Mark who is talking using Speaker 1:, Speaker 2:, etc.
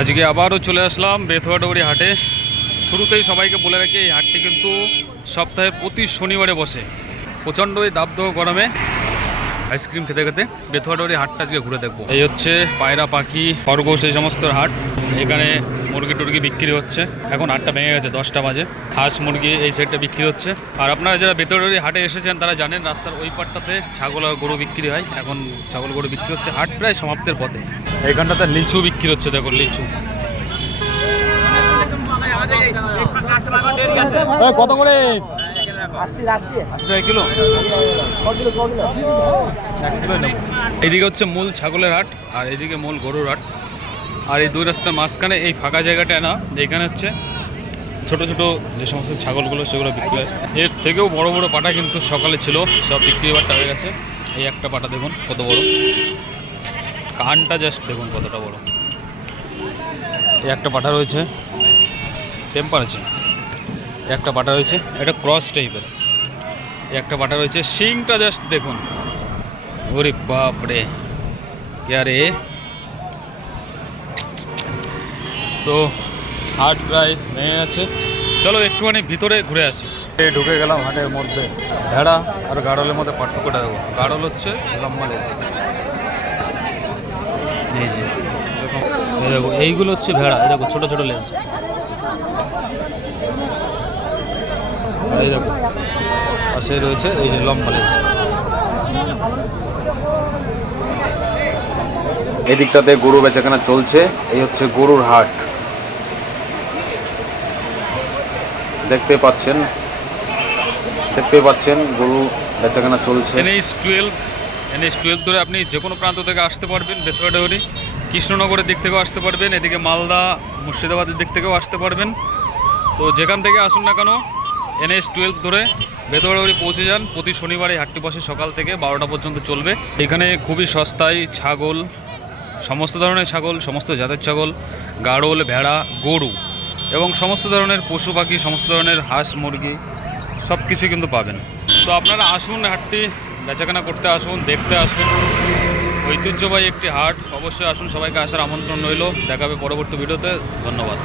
Speaker 1: আজকে আবারও চলে আসলাম বেথুয়াডৌড়ি হাটে। শুরুতেই সবাইকে বলে রাখি, এই হাটটি কিন্তু সপ্তাহের প্রতি শনিবারে বসে। প্রচণ্ড এই দাবদাহ গরমে। আইসক্রিম খেতে খেতে বেথুয়াডৌড়ি হাটটা আজকে ঘুরে দেখব। এই হচ্ছে পায়রা পাখি খরগোশ এই সমস্ত হাট। এখানে মুরগি টুরগি বিক্রি হচ্ছে। এখন হাটটা ভেঙে গেছে দশটা বাজে। হাঁস মুরগি এই সাইডটা বিক্রি হচ্ছে। আর আপনারা যারা বেথুয়াডৌড়ি হাটে এসেছেন তারা জানেন রাস্তার ওই পাটটাতে ছাগল আর গরু বিক্রি হয়। এখন ছাগল গরু বিক্রি হচ্ছে হাট প্রায় সমাপ্তের পথে। এখানটাতে লিচু বিক্রি হচ্ছে দেখো লিচু। কত করে? কিলো? এইদিকে হচ্ছে মূল ছাগলের হাট, আর এদিকে মূল গরুর হাট। আর এই দুই রাস্তার মাঝখানে এই ফাঁকা জায়গাটা না এইখানে হচ্ছে ছোট ছোট যে সমস্ত ছাগলগুলো, সেগুলো বিক্রি হয়। এর থেকেও বড় বড় পাটা কিন্তু সকালে ছিল, সব বিক্রি এবারটা হয়ে গেছে। এই একটা পাটা দেখুন, কত বড়। কানটা জাস্ট দেখুন কতটা বড়। এই একটা পাটা রয়েছে টেম্পার আছে এই একটা বাটা রয়েছে। এটা ক্রস টাইপের একটা বাটা রয়েছে। শিংটা জাস্ট দেখুন। ওরে বাপ রে কে রে তো হাট প্রায় ভেঙে আছে চলো একটুখানি ভিতরে ঘুরে আসি। ঢুকে গেলাম হাটের মধ্যে। ভেড়া আর গাড়লের মধ্যে পার্থক্যটা দেবো গাড়ল হচ্ছে লম্বা লেজ। দেখো এইগুলো হচ্ছে ভেড়া। এই দেখো ছোটো ছোটো লেজ। আর এই দেখো পাশে রয়েছে এই যে
Speaker 2: এদিকটাতে গরু বেচাকেনা চলছে এই হচ্ছে গরুর হাট। দেখতে পাচ্ছেন দেখতে পাচ্ছেন গরু বেচাকেনা চলছে।
Speaker 1: এনএইচ টুয়েলভ এনএইচ টুয়েলভ ধরে আপনি যে কোনো প্রান্ত থেকে আসতে পারবেন বেথুয়াডহরি কৃষ্ণনগরের দিক থেকেও আসতে পারবেন এদিকে মালদা মুর্শিদাবাদের দিক থেকেও আসতে পারবেন। তো যেখান থেকে আসুন না কেন এনএইচ টুয়েলভ ধরে বেথুয়াডহরি পৌঁছে যান। প্রতি শনিবারে হাটটি বসে সকাল থেকে বারোটা পর্যন্ত চলবে। এখানে খুবই সস্তায় ছাগল, সমস্ত ধরনের ছাগল, সমস্ত জাতের ছাগল, গাড়ল, ভেড়া, গরু এবং সমস্ত ধরনের পশু পাখি, সমস্ত ধরনের হাঁস, মুরগি সব কিছু কিন্তু পাবেন। তো আপনারা আসুন হাটটি, বেচাকেনা করতে আসুন, দেখতে আসুন। ঐতিহ্যবাহী একটি হাট। অবশ্যই আসুন, সবাইকে আসার আমন্ত্রণ রইল। দেখাবে পরবর্তী ভিডিওতে। ধন্যবাদ।